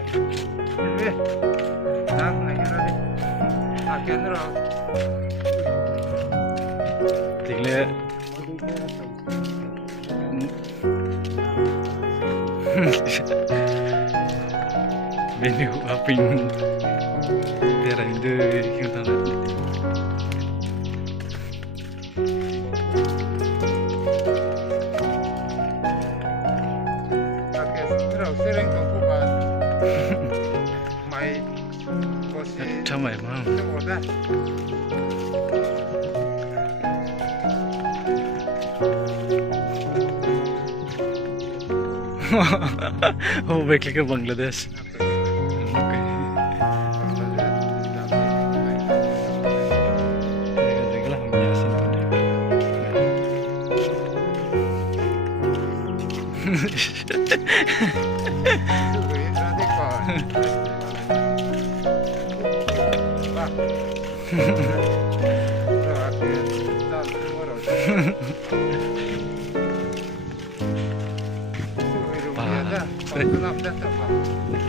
Ini, nah, lagi. Akhirnya Tinggal menu aping daerah itu kita lihat. sering kebuka mai posisi Camai mang. udah Oh, baik ke Bangladesh. Oke. Jaga-jaga lah menyasin tuh deh.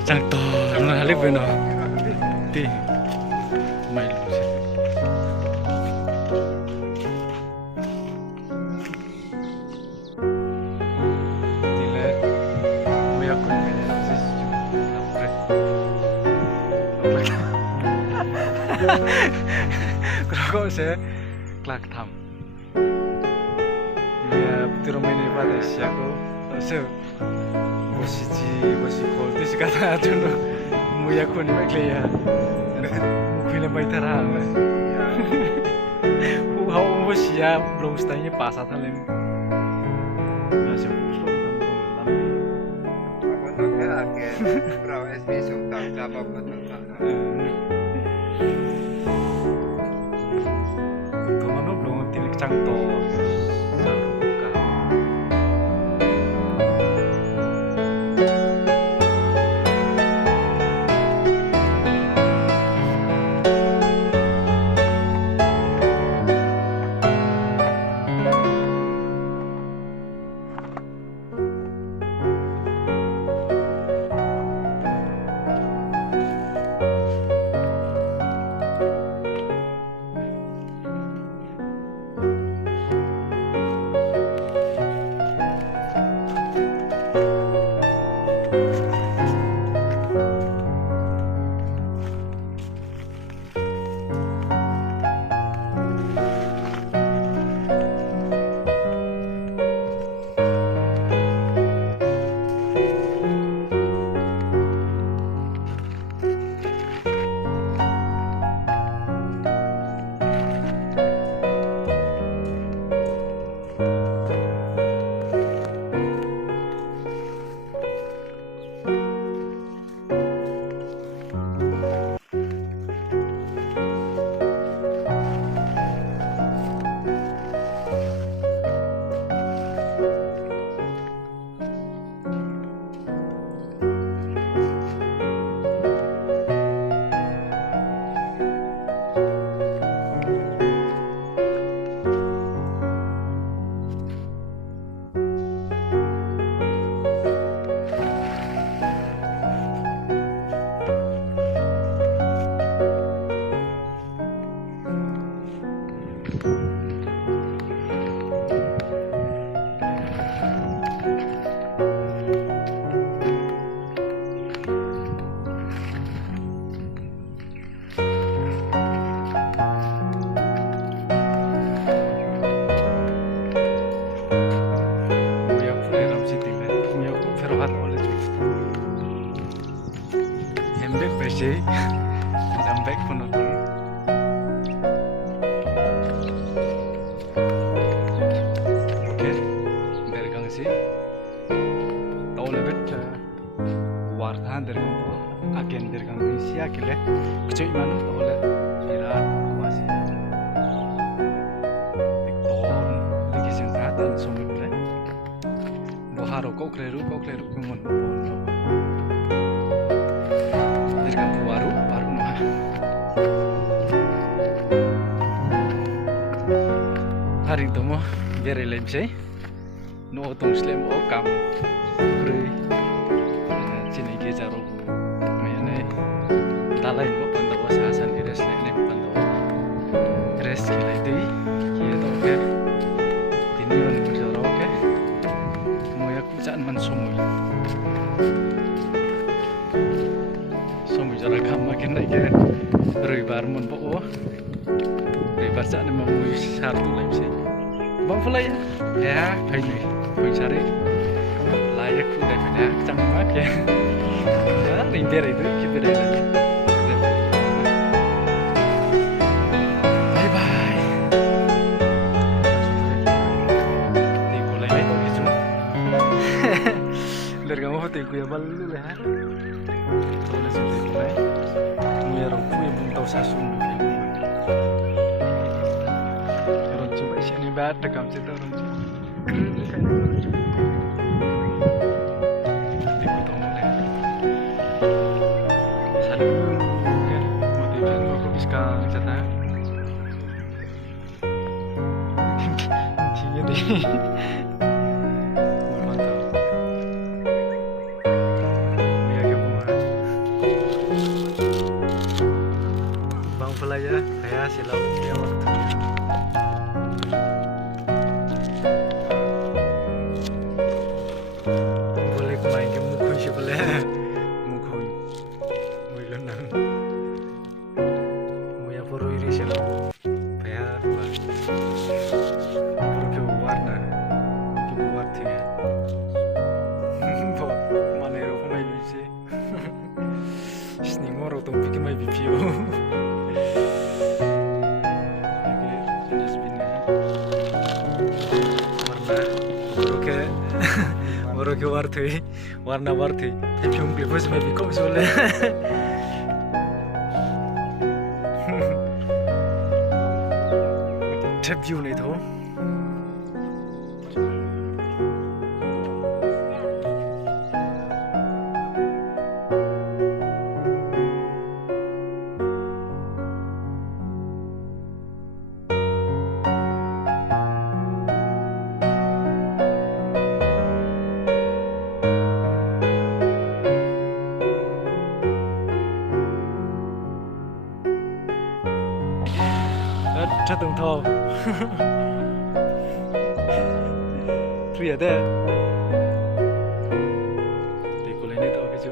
Chẳng to nó halip bên đó thì mày luôn sih. Tile mau aku ini sih Kalau saya kelak tham. Ya betul ini pada siapa so bosiji kol tis kata dulu muya ko ni makleya mukile bai tarang hu hau bosia belum stanya pasat halen masih Tumano belum tilik cangto sampai penonton. Oke, dari kang si tahu lebih wartahan dari kamu agen dari kang si akhirnya kecil mana tahu le viral masih tiktok lagi sengkatan sulit le boharo kau kleru kemun dari kang baru mah hari itu mah biar lem sih no tung slem o kam free sini ke jaro salah ini pantawa sahasan ires ini pantawa ires gila itu kia tau ke ini man berjara ke mau ya kucaan man somui jara kam makin naik ke ribar mon po ribar cak ni mau satu lagi sih bang fulai ya baik nih baik cari layak udah beda canggung ya ribar itu kita beda bye bye di kulai itu gitu dari kamu hotel ku ya balu lah Tolong sudah mulai, muya roku yang belum tahu sasun dulu. Orang coba sini bad, kamu cerita orang coba. Ikut mulai. Salut, kan? Motivasi aku bisa cerita. Tiga deh. Ya, saya silau dia waktunya. Boleh main ke mukul sih boleh, mukul, muilunan, muya puru iri silau, saya puru ke warna ya. Bo, mana yang main biji? Sini moro tuh pikir main biji. Baru ke warna warthi, tapi yang bebas macam bikom soalnya. Tribune itu. Chắc từng thô Tuy ở đây Thì cô lấy này tao cái chú